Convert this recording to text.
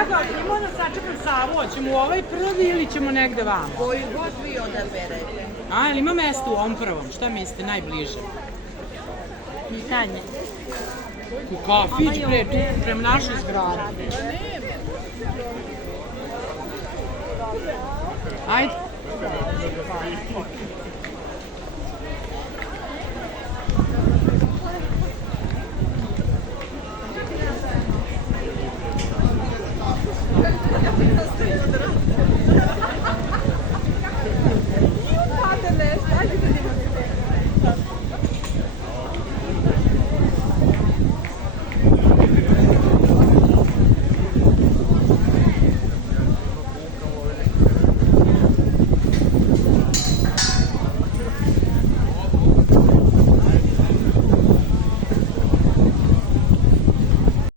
Evo, idemo da sačekam Savu, hoćemo u ovaj prvi ili ćemo negde vamo? Koju god vi odaberete. A, ili ima mesto u ovom prvom? Šta mislite, najbliže? Pitanje. U kafić, bre, tu, prema našoj zgradi. Ajde.